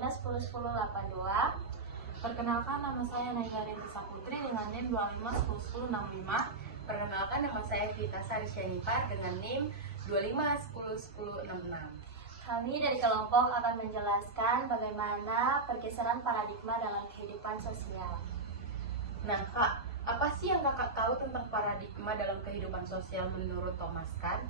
25101082. Perkenalkan, nama saya Naila Rentisa Putri dengan NIM 25101065. Perkenalkan, nama saya Vita Sari Syanipar dengan NIM 25101066. Kami dari kelompok akan menjelaskan bagaimana pergeseran paradigma dalam kehidupan sosial. Nah, Kak, apa sih yang Kakak tahu tentang paradigma dalam kehidupan sosial menurut Thomas Kahn?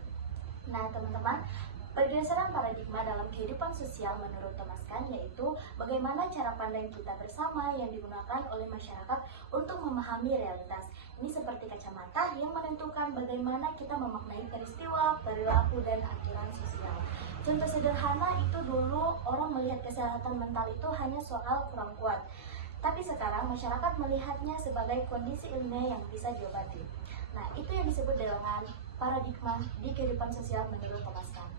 Nah, teman-teman, pergeseran paradigma dalam kehidupan sosial menurut Thomas Kahn yaitu bagaimana cara pandang kita bersama yang digunakan oleh masyarakat untuk memahami realitas. Ini seperti kacamata yang menentukan bagaimana kita memaknai peristiwa, perilaku, dan aturan sosial. Contoh sederhana itu dulu orang melihat kesehatan mental itu hanya soal kurang kuat. Tapi sekarang masyarakat melihatnya sebagai kondisi ilmiah yang bisa diobati. Nah, itu yang disebut dengan paradigma di kehidupan sosial menurut Thomas Kahn.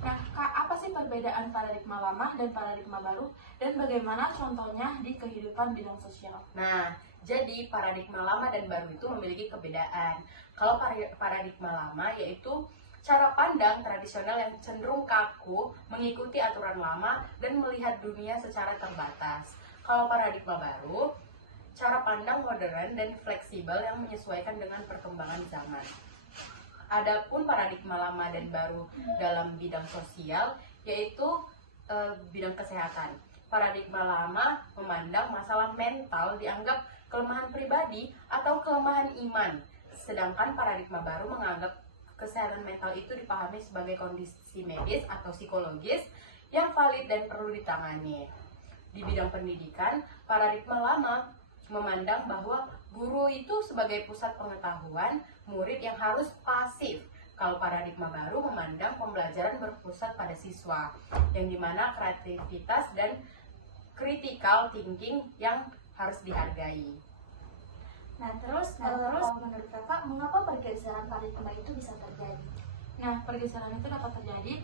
Nah, Kak, apa sih perbedaan paradigma lama dan paradigma baru dan bagaimana contohnya di kehidupan bidang sosial? Nah, jadi paradigma lama dan baru itu memiliki perbedaan. Kalau paradigma lama yaitu cara pandang tradisional yang cenderung kaku, mengikuti aturan lama, dan melihat dunia secara terbatas. Kalau paradigma baru, cara pandang modern dan fleksibel yang menyesuaikan dengan perkembangan zaman. Adapun paradigma lama dan baru dalam bidang sosial, yaitu bidang kesehatan. Paradigma lama memandang masalah mental dianggap kelemahan pribadi atau kelemahan iman, sedangkan paradigma baru menganggap kesehatan mental itu dipahami sebagai kondisi medis atau psikologis yang valid dan perlu ditangani. Di bidang pendidikan, paradigma lama memandang bahwa guru itu sebagai pusat pengetahuan, murid yang harus pasif. Kalau paradigma baru memandang pembelajaran berpusat pada siswa, yang dimana kreativitas dan critical thinking yang harus dihargai. Nah, terus kalau menurut Kakak, mengapa pergeseran paradigma itu bisa terjadi? Nah, pergeseran itu dapat terjadi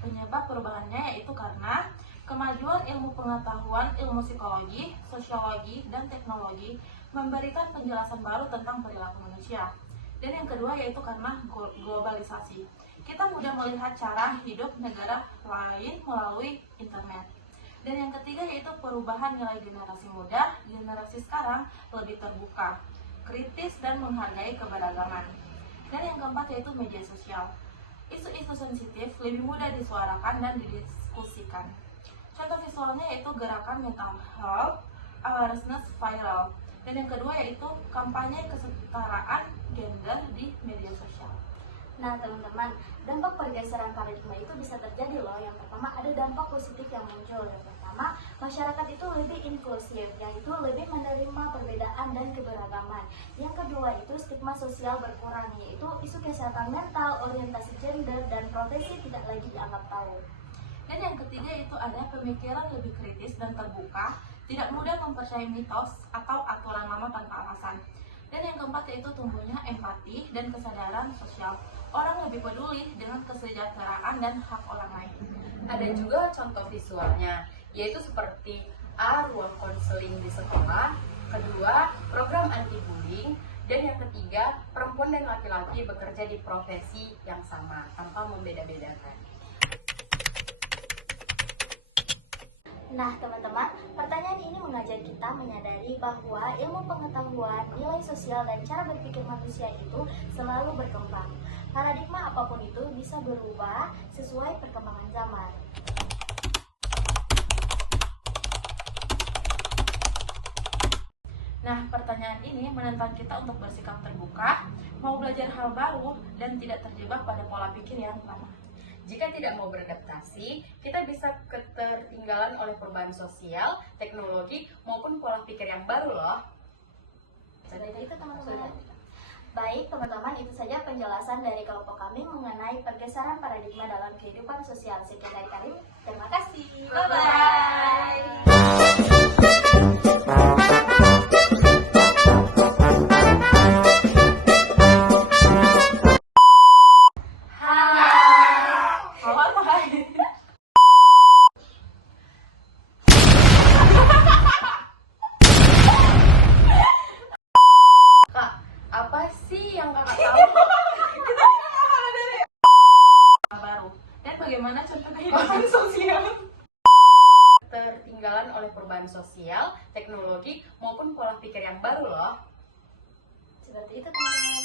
penyebab perubahannya yaitu karena kemajuan ilmu pengetahuan, ilmu psikologi, sosiologi, dan teknologi memberikan penjelasan baru tentang perilaku manusia. Dan yang kedua yaitu karena globalisasi. Kita mudah melihat cara hidup negara lain melalui internet. Dan yang ketiga yaitu perubahan nilai generasi muda. Generasi sekarang lebih terbuka, kritis, dan menghargai keberagaman. Dan yang keempat yaitu media sosial. Isu-isu sensitif lebih mudah disuarakan dan didiskusikan. Contoh visualnya yaitu gerakan mental health awareness viral. Dan yang kedua yaitu kampanye kesetaraan gender di media sosial. Nah, teman-teman, dampak pergeseran paradigma itu bisa terjadi loh. Yang pertama, ada dampak positif yang muncul. Yang pertama, masyarakat itu lebih inklusif, yaitu lebih menerima perbedaan dan keberagaman. Yang kedua, itu stigma sosial berkurang, yaitu isu kesehatan mental, orientasi gender, dan profesi tidak lagi dianggap tabu. Dan yang ketiga itu ada pemikiran lebih kritis dan terbuka, tidak mudah mempercayai mitos atau aturan lama tanpa alasan. Dan yang keempat yaitu tumbuhnya empati dan kesadaran sosial. Orang lebih peduli dengan kesejahteraan dan hak orang lain. Ada juga contoh visualnya, yaitu seperti A. Ruang konseling di sekolah, kedua, program anti-bullying, dan yang ketiga, perempuan dan laki-laki bekerja di profesi yang sama, tanpa membeda-bedakan. Nah, teman-teman, pertanyaan ini mengajak kita menyadari bahwa ilmu pengetahuan, nilai sosial, dan cara berpikir manusia itu selalu berkembang. Paradigma apapun itu bisa berubah sesuai perkembangan zaman. Nah, pertanyaan ini menentang kita untuk bersikap terbuka, mau belajar hal baru, dan tidak terjebak pada pola pikir yang lama. Jika tidak mau beradaptasi, kita bisa ketertinggalan oleh perubahan sosial, teknologi, maupun pola pikir yang baru loh. Jadi itu teman-teman. Baik teman-teman, itu saja penjelasan dari kelompok kami mengenai pergeseran paradigma dalam kehidupan sosial. Sekian dari kami, terima kasih. Bye-bye. Kak, apa sih yang kakak tahu? Baru. Dan bagaimana contoh kehidupan sosial? ketertinggalan oleh perubahan sosial, teknologi, maupun pola pikir yang baru loh. Seperti itu teman-teman.